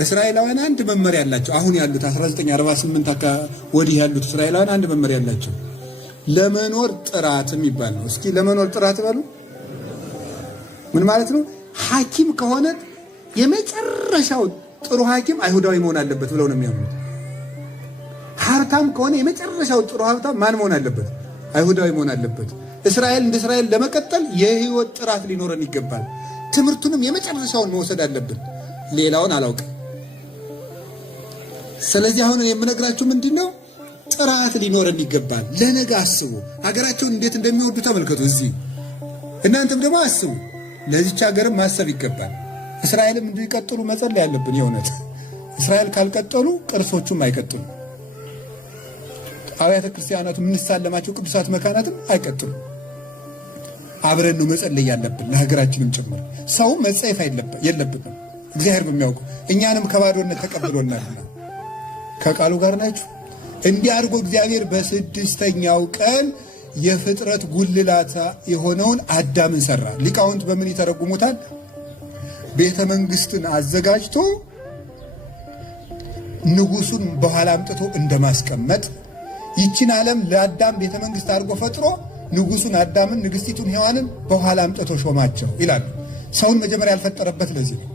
እስራኤላውያን አንድ መመሪያ ያላቸው አሁን ያሉት 1948 ወዲህ ያሉት እስራኤላውያን አንድ መመሪያ ያላቸው ለመኖር ጥራት የሚባል ነው። እስኪ ለመኖር ጥራት በሉ። ምን ማለት ነው? ሐኪም ከሆነ የመጨረሻው ጥሩ ሐኪም አይሁዳዊ መሆን አለበት ብለው ነው የሚያምኑት። ሀብታም ከሆነ የመጨረሻው ጥሩ ሀብታም ማን መሆን አለበት? አይሁዳዊ መሆን አለበት። እስራኤል እንደ እስራኤል ለመቀጠል የህይወት ጥራት ሊኖረን ይገባል። ትምህርቱንም የመጨረሻውን መውሰድ አለብን። ሌላውን አላውቅም። ስለዚህ አሁን የምነግራችሁ ምንድነው? ጥራት ሊኖረን ይገባል። ለነገ አስቡ። ሀገራቸውን እንዴት እንደሚወዱ ተመልከቱ። እዚህ እናንተም ደግሞ አስቡ። ለዚች ሀገርም ማሰብ ይገባል። እስራኤልም እንዲቀጥሉ መጸለይ ያለብን። የእውነት እስራኤል ካልቀጠሉ ቅርሶቹም አይቀጥሉ። አብያተ ክርስቲያናቱ የምንሳለማቸው ቅዱሳት መካናትም አይቀጥሉ። አብረን ነው መጸለይ ያለብን፣ ለሀገራችንም ጭምር። ሰው መጸየፍ የለብንም። እግዚአብሔር በሚያውቀው እኛንም ከባዶነት ተቀብሎናልና ከቃሉ ጋር ናችሁ። እንዲህ አድርጎ እግዚአብሔር በስድስተኛው ቀን የፍጥረት ጉልላታ የሆነውን አዳምን ሰራ። ሊቃውንት በምን ይተረጉሙታል? ቤተ መንግስትን አዘጋጅቶ ንጉሱን በኋላ አምጥቶ እንደማስቀመጥ ይችን ዓለም ለአዳም ቤተ መንግስት አድርጎ ፈጥሮ ንጉሱን አዳምን ንግስቲቱን ሔዋንን በኋላ አምጥቶ ሾማቸው ይላሉ። ሰውን መጀመሪያ ያልፈጠረበት ለዚህ ነው።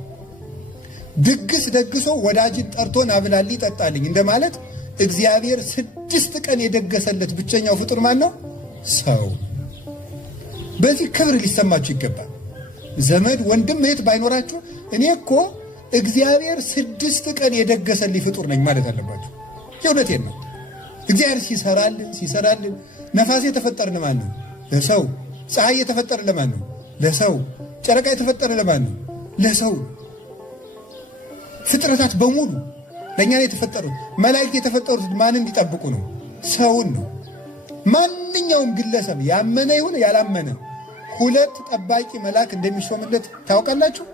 ድግስ ደግሶ ወዳጅን ጠርቶ ናብላሊ ጠጣልኝ እንደማለት እግዚአብሔር 6 ቀን የደገሰለት ብቸኛው ፍጡር ማን ነው? ሰው። በዚህ ክብር ሊሰማችሁ ይገባል። ዘመድ ወንድም እህት ባይኖራችሁ እኔ እኮ እግዚአብሔር 6 ቀን የደገሰልኝ ፍጡር ነኝ ማለት አለባችሁ። የእውነቴን ነው። እግዚአብሔር ሲሰራልን ነፋስ የተፈጠረ ለማን ነው? ለሰው። ፀሐይ የተፈጠረ ለማን ነው? ለሰው። ጨረቃ የተፈጠረ ለማን ነው? ለሰው። ፍጥረታት በሙሉ ለእኛ ነው የተፈጠሩት። መላእክት የተፈጠሩት ማን እንዲጠብቁ ነው? ሰውን ነው። ማንኛውም ግለሰብ ያመነ ይሁን ያላመነ 2 ጠባቂ መልአክ እንደሚሾምለት ታውቃላችሁ።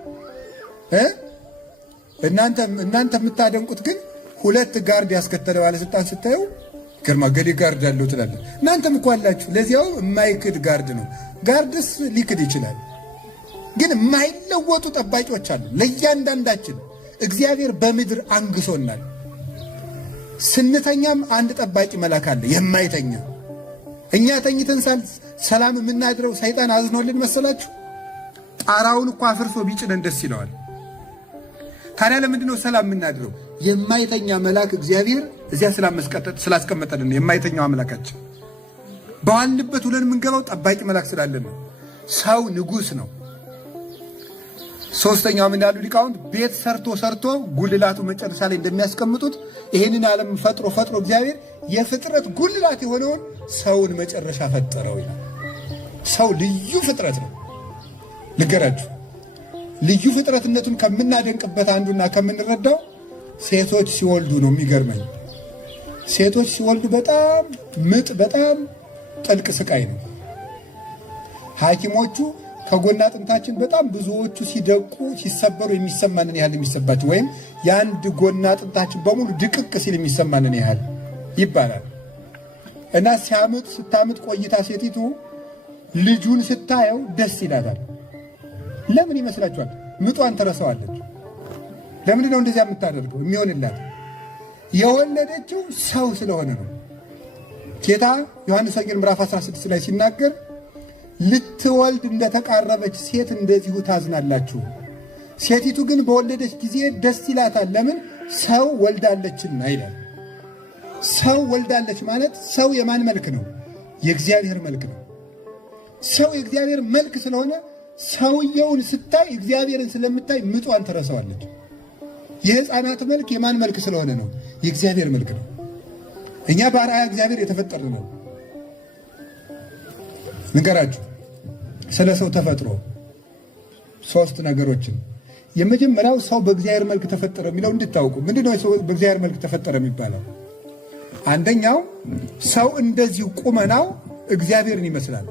እናንተ የምታደንቁት ግን 2 ጋርድ ያስከተለ ባለስልጣን ስታዩ ግርማ ገሌ ጋርድ ያለው ትላለ። እናንተም እኮ አላችሁ። ለዚያው የማይክድ ጋርድ ነው። ጋርድስ ሊክድ ይችላል፣ ግን የማይለወጡ ጠባቂዎች አሉ ለእያንዳንዳችን። እግዚአብሔር በምድር አንግሶናል። ስንተኛም አንድ ጠባቂ መልአክ አለ የማይተኛ። እኛ ተኝተን ሰላም የምናድረው ሰይጣን አዝኖልን መሰላችሁ? ጣራውን እኮ አፍርሶ ቢጭነን ደስ ይለዋል። ታዲያ ለምንድን ነው ሰላም የምናድረው? የማይተኛ መልአክ እግዚአብሔር እዚያ ስላስቀመጠልን የማይተኛው አምላካችን። በዋልንበት ውለን የምንገባው ጠባቂ መልአክ ስላለን ነው። ሰው ንጉሥ ነው። ሶስተኛው ምን ያሉ ሊቃውንት ቤት ሰርቶ ጉልላቱ መጨረሻ ላይ እንደሚያስቀምጡት ይሄንን ዓለም ፈጥሮ እግዚአብሔር የፍጥረት ጉልላት የሆነውን ሰውን መጨረሻ ፈጠረው ይላል። ሰው ልዩ ፍጥረት ነው። ልገራችሁ፣ ልዩ ፍጥረትነቱን ከምናደንቅበት አንዱና ከምንረዳው ሴቶች ሲወልዱ ነው። የሚገርመኝ ሴቶች ሲወልዱ በጣም ምጥ፣ በጣም ጥልቅ ስቃይ ነው። ሐኪሞቹ ከጎና አጥንታችን በጣም ብዙዎቹ ሲደቁ ሲሰበሩ የሚሰማንን ያህል የሚሰባቸው ወይም የአንድ ጎና አጥንታችን በሙሉ ድቅቅ ሲል የሚሰማንን ያህል ይባላል። እና ስታምጥ ቆይታ ሴቲቱ ልጁን ስታየው ደስ ይላታል። ለምን ይመስላችኋል? ምጧን ትረሳዋለች። ለምንድን ነው እንደዚያ የምታደርገው? የሚሆንላት የወለደችው ሰው ስለሆነ ነው። ጌታ ዮሐንስ ወንጌል ምዕራፍ 16 ላይ ሲናገር ልትወልድ እንደተቃረበች ሴት እንደዚሁ ታዝናላችሁ። ሴቲቱ ግን በወለደች ጊዜ ደስ ይላታል። ለምን? ሰው ወልዳለችና ይላል። ሰው ወልዳለች ማለት ሰው የማን መልክ ነው? የእግዚአብሔር መልክ ነው። ሰው የእግዚአብሔር መልክ ስለሆነ ሰውየውን ስታይ እግዚአብሔርን ስለምታይ ምጧን ትረሳዋለች። የሕፃናት መልክ የማን መልክ ስለሆነ ነው? የእግዚአብሔር መልክ ነው። እኛ በአርአያ እግዚአብሔር የተፈጠርን ነው። ንገራችሁ ስለ ሰው ተፈጥሮ 3 ነገሮችን። የመጀመሪያው ሰው በእግዚአብሔር መልክ ተፈጠረ የሚለው እንድታውቁ። ምንድነው ሰው በእግዚአብሔር መልክ ተፈጠረ የሚባለው? አንደኛው ሰው እንደዚሁ ቁመናው እግዚአብሔርን ይመስላል።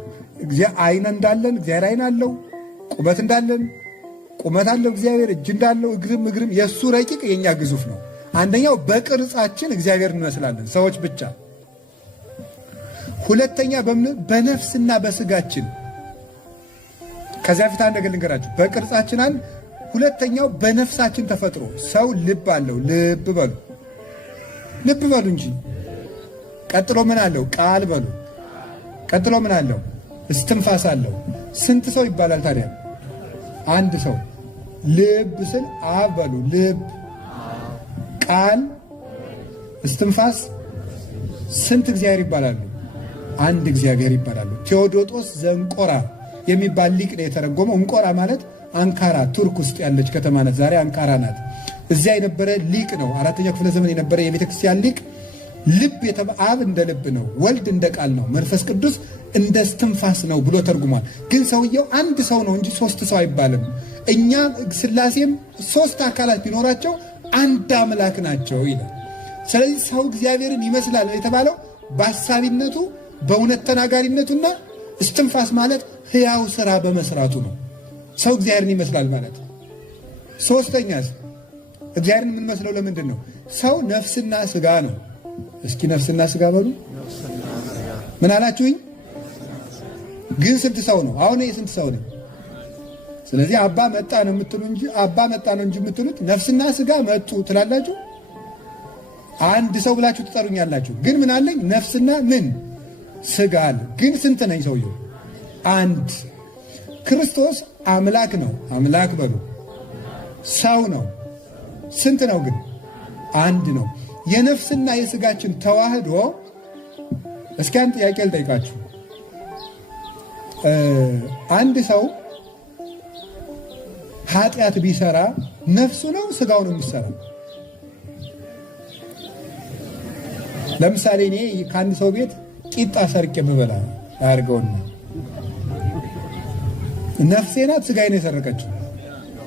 አይን እንዳለን እግዚአብሔር አይን አለው። ቁመት እንዳለን ቁመት አለው እግዚአብሔር። እጅ እንዳለው እግርም የእሱ ረቂቅ የኛ ግዙፍ ነው። አንደኛው በቅርጻችን እግዚአብሔር እንመስላለን ሰዎች ብቻ። ሁለተኛ በነፍስና በስጋችን። ከዚያ ፊት አንድ ነገር ልንገራችሁ። በቅርጻችን ሁለተኛው በነፍሳችን ተፈጥሮ ሰው ልብ አለው። ልብ በሉ እንጂ። ቀጥሎ ምን አለው? ቃል በሉ። ቀጥሎ ምን አለው? እስትንፋስ አለው። ስንት ሰው ይባላል ታዲያ? አንድ ሰው። ልብ ስል አብ በሉ። ልብ፣ ቃል፣ እስትንፋስ ስንት እግዚአብሔር ይባላሉ? አንድ እግዚአብሔር ይባላሉ። ቴዎዶጦስ ዘእንቆራ የሚባል ሊቅ ነው የተረጎመው። እንቆራ ማለት አንካራ ቱርክ ውስጥ ያለች ከተማ ናት። ዛሬ አንካራ ናት። እዚያ የነበረ ሊቅ ነው። 4ኛው ክፍለ ዘመን የነበረ የቤተ ክርስቲያን ሊቅ። ልብ አብ እንደ ልብ ነው፣ ወልድ እንደ ቃል ነው፣ መንፈስ ቅዱስ እንደ እስትንፋስ ነው ብሎ ተርጉሟል። ግን ሰውየው አንድ ሰው ነው እንጂ 3 ሰው አይባልም። እኛ ሥላሴም 3 አካላት ቢኖራቸው አንድ አምላክ ናቸው ይላል። ስለዚህ ሰው እግዚአብሔርን ይመስላል የተባለው በአሳቢነቱ በእውነት ተናጋሪነቱና እስትንፋስ ማለት ሕያው ሥራ በመስራቱ ነው። ሰው እግዚአብሔርን ይመስላል ማለት። ሶስተኛስ እግዚአብሔርን የምንመስለው ለምንድን ነው? ሰው ነፍስና ሥጋ ነው። እስኪ ነፍስና ሥጋ በሉ። ምን አላችሁኝ? ግን ስንት ሰው ነው? አሁን ስንት ሰው ነው? ስለዚህ አባ መጣ ነው የምትሉ እንጂ አባ መጣ ነው እንጂ የምትሉት ነፍስና ሥጋ መጡ ትላላችሁ። አንድ ሰው ብላችሁ ትጠሩኛላችሁ። ግን ምን አለኝ? ነፍስና ምን ሥጋ አለ። ግን ስንት ነኝ? ሰውየው አንድ። ክርስቶስ አምላክ ነው። አምላክ በሉ። ሰው ነው። ስንት ነው? ግን አንድ ነው። የነፍስና የሥጋችን ተዋህዶ። እስኪ አንድ ጥያቄ ልጠይቃችሁ። አንድ ሰው ኃጢአት ቢሰራ ነፍሱ ነው ሥጋው ነው የሚሰራ? ለምሳሌ እኔ ከአንድ ሰው ቤት ቂጣ ሰርቄ ብበላ አያርገውና ነፍሴ ናት ሥጋዬ ነው የሰረቀችው?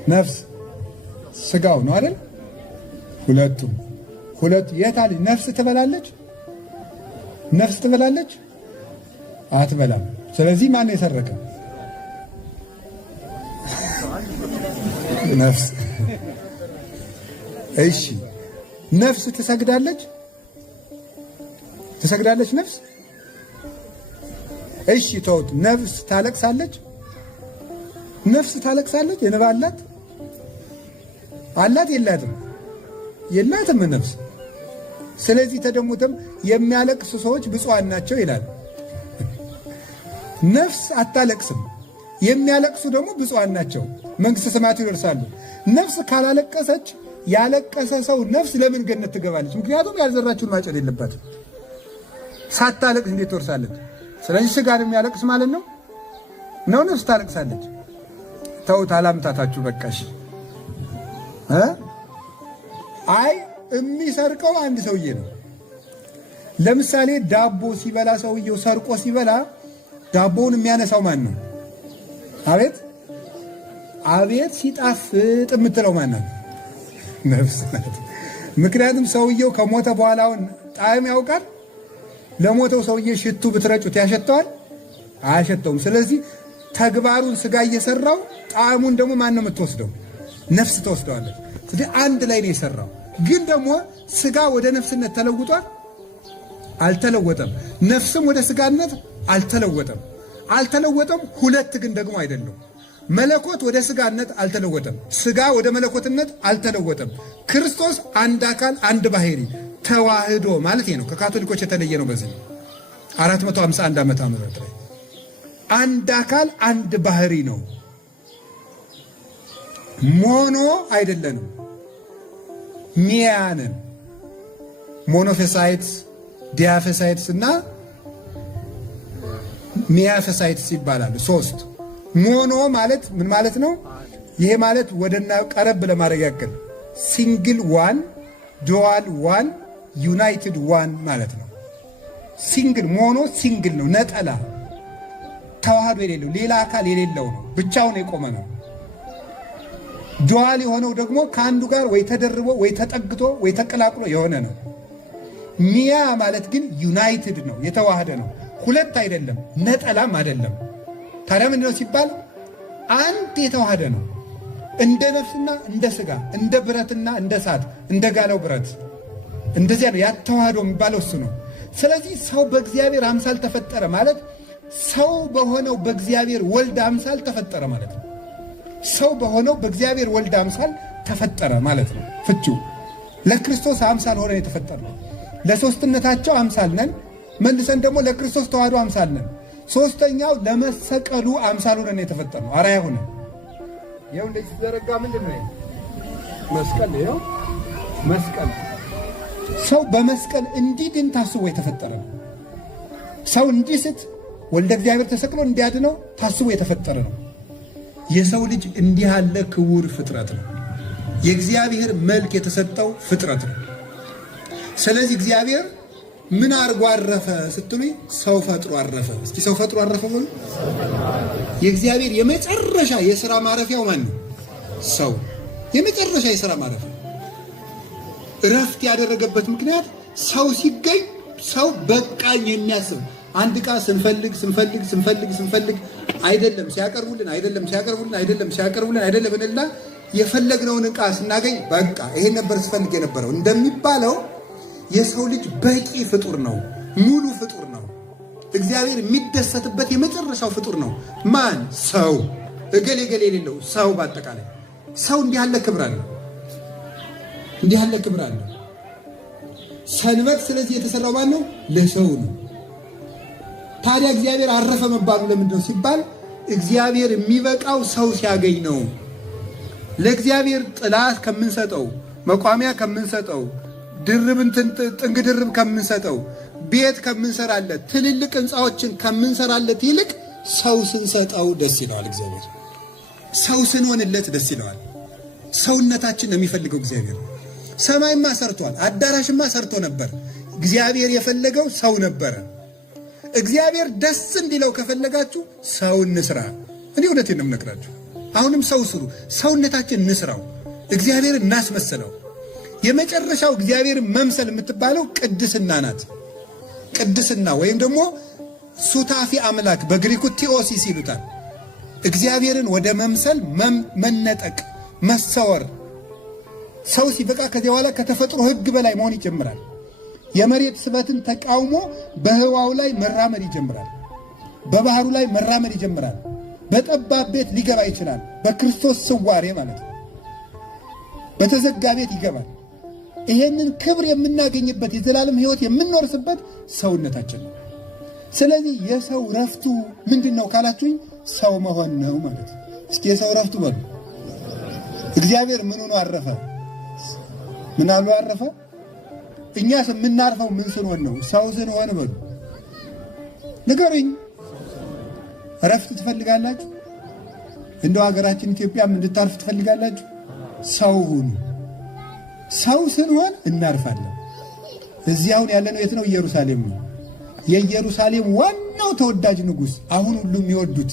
ነፍስ ሥጋው ነው አይደል? ሁለቱ የታል? ነፍስ ትበላለች? ነፍስ ትበላለች? አትበላም። ስለዚህ ማን ነው የሰረቀ? ነፍስ። እሺ ነፍስ ትሰግዳለች? ትሰግዳለች ነፍስ? እሺ ተውት። ነፍስ ታለቅሳለች? ነፍስ ታለቅሳለች? እንባ አላት? አላት? የላትም? የላትም ነፍስ። ስለዚህ ተደሙትም የሚያለቅሱ ሰዎች ብፁዓን ናቸው ይላል። ነፍስ አታለቅስም፣ የሚያለቅሱ ደግሞ ብፁዓን ናቸው፣ መንግሥተ ሰማያት ይወርሳሉ። ነፍስ ካላለቀሰች ያለቀሰ ሰው ነፍስ ለምን ገነት ትገባለች? ምክንያቱም ያልዘራችውን ማጨድ የለባትም። ሳታለቅስ እንዴት ትወርሳለች? ስለዚህ ሥጋን የሚያለቅስ ማለት ነው ነፍስ ታለቅሳለች። ተውት፣ አላምታታችሁ በቃሽ። አይ የሚሰርቀው አንድ ሰውዬ ነው። ለምሳሌ ዳቦ ሲበላ ሰውየው ሰርቆ ሲበላ ዳቦውን የሚያነሳው ማን ነው? አቤት አቤት ሲጣፍጥ የምትለው ማን ነው? ነፍስ ናት። ምክንያቱም ሰውየው ከሞተ በኋላውን ጣዕም ያውቃል። ለሞተው ሰውዬ ሽቱ ብትረጩት ያሸተዋል? አያሸተውም። ስለዚህ ተግባሩን ሥጋ እየሰራው ጣዕሙን ደግሞ ማን ነው የምትወስደው? ነፍስ ተወስደዋለች። ስለዚህ አንድ ላይ ነው የሰራው። ግን ደግሞ ሥጋ ወደ ነፍስነት ተለውጧል? አልተለወጠም። ነፍስም ወደ ሥጋነት አልተለወጠም። ሁለት ግን ደግሞ አይደለም። መለኮት ወደ ሥጋነት አልተለወጠም። ሥጋ ወደ መለኮትነት አልተለወጠም። ክርስቶስ አንድ አካል አንድ ባህሪ ተዋህዶ ማለት ነው። ከካቶሊኮች የተለየ ነው። በዚህ 451 ዓመተ ምህረት ላይ አንድ አካል አንድ ባህሪ ነው። ሞኖ አይደለንም፣ ሚያንን ሞኖፌሳይትስ፣ ዲያፌሳይትስ እና ሚያፌሳይትስ ይባላሉ። 3 ሞኖ ማለት ምን ማለት ነው? ይሄ ማለት ወደና ቀረብ ለማድረግ ያክል ሲንግል ዋን፣ ዱዋል ዋን፣ ዩናይትድ ዋን ማለት ነው። ሲንግል ሞኖ ሲንግል ነው፣ ነጠላ ተዋህዶ የሌለው ሌላ አካል የሌለው ነው፣ ብቻውን የቆመ ነው። ዱዋል የሆነው ደግሞ ከአንዱ ጋር ወይ ተደርቦ ወይ ተጠግቶ ወይ ተቀላቅሎ የሆነ ነው። ሚያ ማለት ግን ዩናይትድ ነው፣ የተዋህደ ነው። ሁለት አይደለም፣ ነጠላም አይደለም። ታዲያ ምንድን ነው ሲባል አንድ የተዋህደ ነው። እንደ ነፍስና እንደ ሥጋ፣ እንደ ብረትና እንደ እሳት፣ እንደ ጋለው ብረት እንደዚያ ነው ያተዋህዶ የሚባለው እሱ ነው። ስለዚህ ሰው በእግዚአብሔር አምሳል ተፈጠረ ማለት ሰው በሆነው በእግዚአብሔር ወልድ አምሳል ተፈጠረ ማለት ነው። ሰው በሆነው በእግዚአብሔር ወልድ አምሳል ተፈጠረ ማለት ነው ፍቺው። ለክርስቶስ አምሳል ሆነን የተፈጠርነው ለሶስትነታቸው አምሳል ነን። መልሰን ደግሞ ለክርስቶስ ተዋህዶ አምሳል ነን። ሶስተኛው ለመሰቀሉ አምሳል ሆነን የተፈጠርነው አርአያ ሆነን። ይኸው እንደዚህ ሲዘረጋ ምንድን ነው መስቀል? ይኸው መስቀል ሰው በመስቀል እንዲድን ታስቦ የተፈጠረ ነው። ሰው እንዲስት ወልደ እግዚአብሔር ተሰቅሎ እንዲያድነው ታስቦ የተፈጠረ ነው። የሰው ልጅ እንዲህ ያለ ክቡር ፍጥረት ነው። የእግዚአብሔር መልክ የተሰጠው ፍጥረት ነው። ስለዚህ እግዚአብሔር ምን አርጎ አረፈ ስትሉኝ፣ ሰው ፈጥሮ አረፈ። እስኪ ሰው ፈጥሮ አረፈ በሉ። የእግዚአብሔር የመጨረሻ የሥራ ማረፊያው ማን ነው? ሰው። የመጨረሻ የሥራ ማረፊያ እረፍት ያደረገበት ምክንያት ሰው ሲገኝ ሰው በቃኝ የሚያስብ አንድ ዕቃ ስንፈልግ አይደለም ሲያቀርቡልን እና የፈለግነውን ዕቃ ስናገኝ በቃ ይሄን ነበር ስፈልግ የነበረው እንደሚባለው የሰው ልጅ በቂ ፍጡር ነው፣ ሙሉ ፍጡር ነው። እግዚአብሔር የሚደሰትበት የመጨረሻው ፍጡር ነው። ማን? ሰው። እገሌ የሌለው ሰው። በአጠቃላይ ሰው እንዲህ ያለ ክብር አለው። ሰንበት ስለዚህ የተሰራው ማን ነው? ለሰው ነው። ታዲያ እግዚአብሔር አረፈ መባሉ ለምንድን ነው ሲባል እግዚአብሔር የሚበቃው ሰው ሲያገኝ ነው። ለእግዚአብሔር ጥላ ከምንሰጠው፣ መቋሚያ ከምንሰጠው፣ ጥንግ ድርብ ከምንሰጠው፣ ቤት ከምንሰራለት፣ ትልልቅ ሕንፃዎችን ከምንሰራለት ይልቅ ሰው ስንሰጠው ደስ ይለዋል እግዚአብሔር። ሰው ስንሆንለት ደስ ይለዋል። ሰውነታችን ነው የሚፈልገው እግዚአብሔር። ሰማይማ ሰርቷል፣ አዳራሽማ ሰርቶ ነበር። እግዚአብሔር የፈለገው ሰው ነበረ። እግዚአብሔር ደስ እንዲለው ከፈለጋችሁ ሰው እንስራ። እኔ እውነቴን ነው የምነግራችሁ። አሁንም ሰው ስሩ፣ ሰውነታችን እንስራው፣ እግዚአብሔር እናስመስለው። የመጨረሻው እግዚአብሔርን መምሰል የምትባለው ቅድስና ናት። ቅድስና ወይም ደግሞ ሱታፊ አምላክ በግሪኩ ቲኦሲስ ይሉታል። እግዚአብሔርን ወደ መምሰል መነጠቅ፣ መሰወር። ሰው ሲበቃ ከዚያ በኋላ ከተፈጥሮ ሕግ በላይ መሆን ይጀምራል። የመሬት ስበትን ተቃውሞ በህዋው ላይ መራመድ ይጀምራል። በባህሩ ላይ መራመድ ይጀምራል። በጠባብ ቤት ሊገባ ይችላል። በክርስቶስ ስዋሬ ማለት ነው። በተዘጋ ቤት ይገባል። ይሄንን ክብር የምናገኝበት የዘላለም ሕይወት የምንወርስበት ሰውነታችን ነው። ስለዚህ የሰው ረፍቱ ምንድን ነው ካላችሁኝ፣ ሰው መሆን ነው ማለት ነው። እስኪ የሰው ረፍቱ በሉ። እግዚአብሔር ምን ሆኖ አረፈ? ምን አሉ አረፈ? እኛስ የምናርፈው ምን ስንሆን ነው? ሰው ስንሆን በሉ። ንገሩኝ። ረፍት ትፈልጋላችሁ? እንደው ሀገራችን ኢትዮጵያም እንድታርፍ ትፈልጋላችሁ? ሰው ሁኑ። ሰው ስንሆን እናርፋለን። እዚያውን ያለነው የት ነው? ኢየሩሳሌም ነው። የኢየሩሳሌም ዋናው ተወዳጅ ንጉሥ፣ አሁን ሁሉ የሚወዱት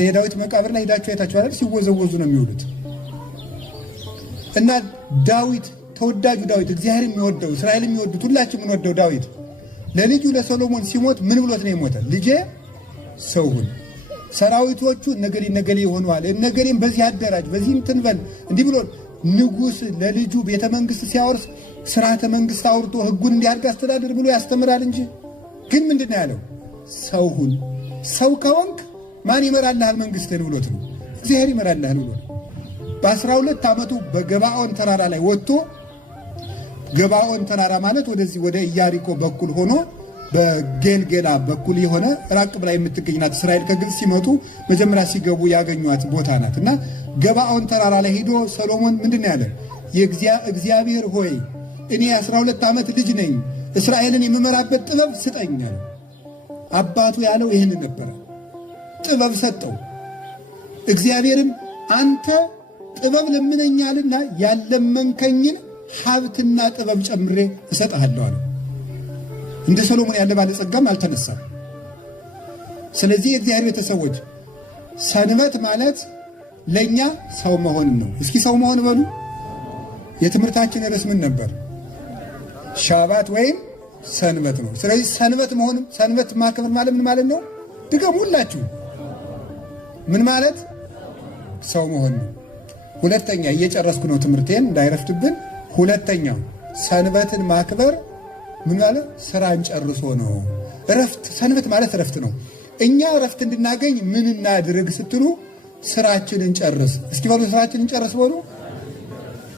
የዳዊት መቃብር ላይ ሄዳችሁ አይታችኋል። ሲወዘወዙ ነው የሚውሉት። እና ዳዊት፣ ተወዳጁ ዳዊት፣ እግዚአብሔር የሚወደው እስራኤል የሚወዱት ሁላችን የምንወደው ዳዊት ለልጁ ለሰሎሞን ሲሞት ምን ብሎት ነው የሞተ? ልጄ ሰው ሁን፣ ሰራዊቶቹ ነገሌ ሆነዋል፣ ነገሌም በዚህ አደራጅ፣ በዚህ እንትን በል፣ እንዲህ ብሎ ንጉሥ ለልጁ ቤተ መንግሥት ሲያወርስ ስርዓተ መንግሥት አውርቶ ሕጉን እንዲያድግ አስተዳደር ብሎ ያስተምራል እንጂ። ግን ምንድን ነው ያለው? ሰው ሁን። ሰው ከሆንክ ማን ይመራልሃል መንግሥትን ብሎት ነው። እግዚአብሔር ይመራልሃል ብሎ በ12 ዓመቱ በገባኦን ተራራ ላይ ወጥቶ፣ ገባኦን ተራራ ማለት ወደዚህ ወደ ኢያሪኮ በኩል ሆኖ በጌልጌላ በኩል የሆነ ራቅ ብላ የምትገኝ ናት። እስራኤል ከግብፅ ሲመጡ መጀመሪያ ሲገቡ ያገኟት ቦታ ናት። እና ገባኦን ተራራ ላይ ሄዶ ሰሎሞን ምንድን ነው ያለ? እግዚአብሔር ሆይ እኔ 12 ዓመት ልጅ ነኝ፣ እስራኤልን የምመራበት ጥበብ ስጠኛል። አባቱ ያለው ይህንን ነበረ። ጥበብ ሰጠው። እግዚአብሔርም አንተ ጥበብ ለምነኛልና ያለመንከኝን ሀብትና ጥበብ ጨምሬ እሰጥሃለሁ አለ። እንደ ሰሎሞን ያለ ባለጸጋም አልተነሳም። ስለዚህ የእግዚአብሔር ቤተሰቦች ሰንበት ማለት ለእኛ ሰው መሆን ነው። እስኪ ሰው መሆን በሉ። የትምህርታችን ርዕስ ምን ነበር? ሻባት ወይም ሰንበት ነው። ስለዚህ ሰንበት መሆንም ሰንበት ማክበር ማለት ምን ማለት ነው? ድገሙ ሁላችሁ። ምን ማለት? ሰው መሆን ነው። ሁለተኛ፣ እየጨረስኩ ነው ትምህርቴን እንዳይረፍድብን። ሁለተኛው ሰንበትን ማክበር ምን ማለት? ስራን ጨርሶ ነው። እረፍት፣ ሰንበት ማለት እረፍት ነው። እኛ እረፍት እንድናገኝ ምን እናድርግ ስትሉ ስራችንን ጨርስ። እስኪ በሉ ስራችንን ጨርስ በሉ።